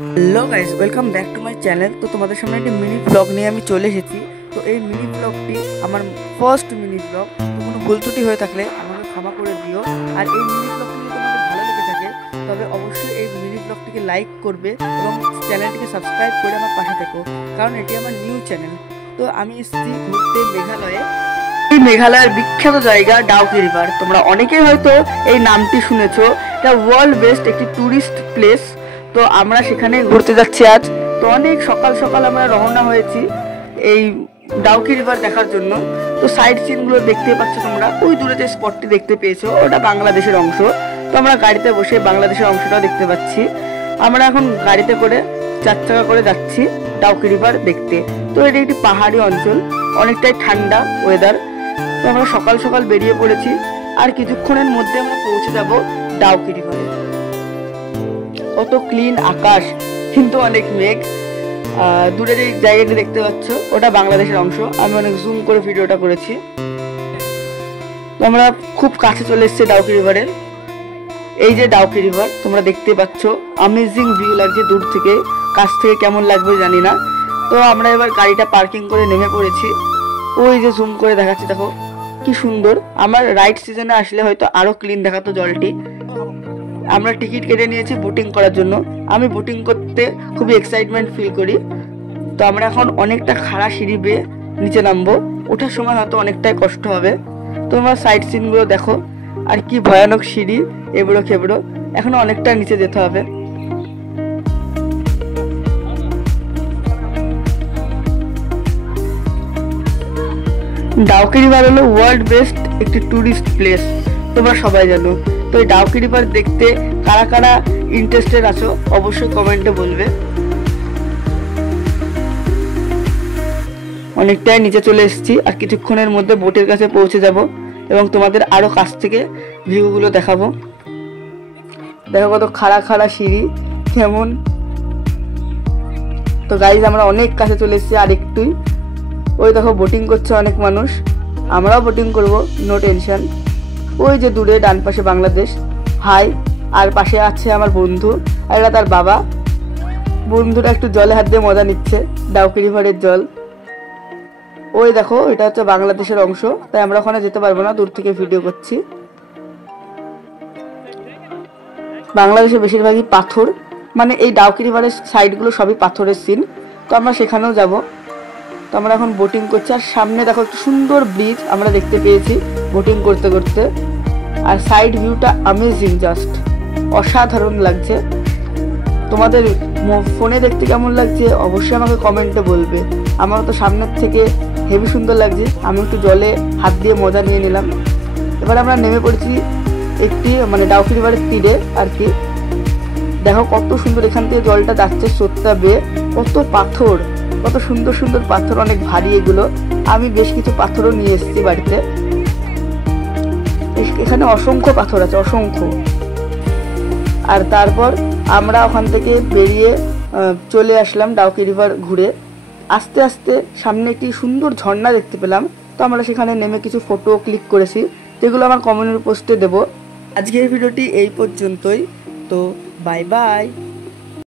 Hello guys, welcome back to my channel. তো তোমাদের সামনে একটি মিনি ব্লগ নিয়ে আমি চলে এসেছি। তো এই মিনি ব্লগটি আমার ফার্স্ট মিনি ব্লগ। তো কোনো ভুল ত্রুটি হয়ে থাকলে আমাকে ক্ষমা করে দিও। আর এই মিনি ব্লগটি যদি তোমাদের ভালো লেগে থাকে তবে অবশ্যই এই মিনি ব্লগটিকে লাইক করবে এবং চ্যানেলটিকে সাবস্ক্রাইব করে আমার পাশে থেকো, কারণ এটি আমার নিউ চ্যানেল। তো আমি এসেছি ঘুরতে মেঘালয়ে। এই মেঘালয়ের বিখ্যাত জায়গা ডাউকি রিভার। তোমরা অনেকেই হয়তো এই নামটি শুনেছো। এটা ওয়ার্ল্ড বেস্ট একটি ট্যুরিস্ট প্লেস। তো আমরা সেখানে ঘুরতে যাচ্ছি আজ। তো অনেক সকাল সকাল আমরা রওনা হয়েছি এই ডাউকি রিভার দেখার জন্য। তো সাইড সিনগুলো দেখতে পাচ্ছ তোমরা, ওই দূরে যে স্পটটি দেখতে পেয়েছো ওটা বাংলাদেশের অংশ। তো আমরা গাড়িতে বসে বাংলাদেশের অংশটাও দেখতে পাচ্ছি। আমরা এখন গাড়িতে করে 4 চাকা করে যাচ্ছি ডাউকি রিভার দেখতে। তো এটি একটি পাহাড়ি অঞ্চল, অনেকটাই ঠান্ডা ওয়েদার। তো আমরা সকাল সকাল বেরিয়ে পড়েছি, আর কিছুক্ষণের মধ্যে আমরা পৌঁছে যাব ডাউকি রিভারে। কত ক্লিন আকাশ, কিন্তু অনেক মেঘ। দূরে যে জায়গাটি দেখতে পাচ্ছ ওটা বাংলাদেশের অংশ। আমি অনেক জুম করে ভিডিওটা করেছি। তো আমরা খুব কাছে চলে এসেছি ডাউকি রিভারের। এই যে ডাউকি রিভার তোমরা দেখতে পাচ্ছ, অ্যামেজিং ভিউ লাগছে দূর থেকে। কাছ থেকে কেমন লাগবে জানি না। তো আমরা এবার গাড়িটা পার্কিং করে নেমে পড়েছি। ওই যে জুম করে দেখাচ্ছি, দেখো কি সুন্দর। আমার রাইড সিজনে আসলে হয়তো আরো ক্লিন দেখাতো জলটি। আমরা টিকিট কেটে নিয়েছি বোটিং করার জন্য। আমি বোটিং করতে খুবই এক্সাইটমেন্ট ফিল করি। তো আমরা এখন অনেকটা খাড়া সিঁড়ি বেয়ে নিচে নামবো। ওঠার সময় হয়তো অনেকটাই কষ্ট হবে। তো আমরা সাইড সিনগুলো দেখো, আর কি ভয়ানক সিঁড়ি, এবড়ো খেবড়ো। এখনো অনেকটা নিচে যেতে হবে। ডাউকি রিভার হলো ওয়ার্ল্ড বেস্ট একটি ট্যুরিস্ট প্লেস, তোমরা সবাই জানো। তো এই ডাউকি রিভার দেখতে কারা কারা ইন্টারেস্টেড আছো অবশ্যই কমেন্টে বলবে। অনেকটাই নিচে চলে এসেছি, আর কিছুক্ষণের মধ্যে বোটের কাছে পৌঁছে যাব এবং তোমাদের আরো কাছ থেকে ভিউগুলো দেখাবো। দেখো কত খাড়া খাড়া সিঁড়ি কেমন। তো গাইজ আমরা অনেক কাছে চলে এসেছি, আর একটুই। ওই দেখো বোটিং করছে অনেক মানুষ, আমরাও বোটিং করব, নো টেনশন। ওই যে দূরে ডান পাশে বাংলাদেশ, হাই। আর পাশে আছে আমার বন্ধু, আর এটা তার বাবা। বন্ধুরা একটু জলে হাত দিয়ে মজা নিচ্ছে, ডাউকি রিভারের জল। ওই দেখো এটা হচ্ছে বাংলাদেশের অংশ, তাই আমরা ওখানে যেতে পারবো না, দূর থেকে ভিডিও করছি। বাংলাদেশে বেশিরভাগই পাথর, মানে এই ডাউকি রিভারের সাইডগুলো সবই পাথরের সিন। তো আমরা সেখানেও যাব। তো আমরা এখন বোটিং করছি, আর সামনে দেখো একটু সুন্দর ব্রিজ আমরা দেখতে পেয়েছি বোটিং করতে করতে। আর সাইড ভিউটা অ্যামেজিং, জাস্ট অসাধারণ লাগছে। তোমাদের ফোনে দেখতে কেমন লাগছে অবশ্যই আমাকে কমেন্টে বলবে। আমার তো সামনের থেকে হেভি সুন্দর লাগছে। আমি একটু জলে হাত দিয়ে মজা নিয়ে নিলাম। এবার আমরা নেমে পড়েছি একটি মানে ডাউকি রিভারের তীরে আর কি। দেখো কত সুন্দর এখান থেকে জলটা যাচ্ছে সোত্তা বেয়ে। কত পাথর, কত সুন্দর সুন্দর পাথর, অনেক ভারী এগুলো। আমি বেশ কিছু পাথরও নিয়ে এসেছি বাড়িতে। এখানে অসংখ্য পাথর আছে, অসংখ্য। আর তারপর আমরা ওখান থেকে বেরিয়ে চলে আসলাম ডাউকি রিভার ঘুরে। আস্তে আস্তে সামনে একটি সুন্দর ঝর্ণা দেখতে পেলাম। তো আমরা সেখানে নেমে কিছু ফটো ক্লিক করেছি, যেগুলো আমার কমিউনিটি পোস্টে দেবো। আজকের ভিডিওটি এই পর্যন্তই। তো বাই বাই।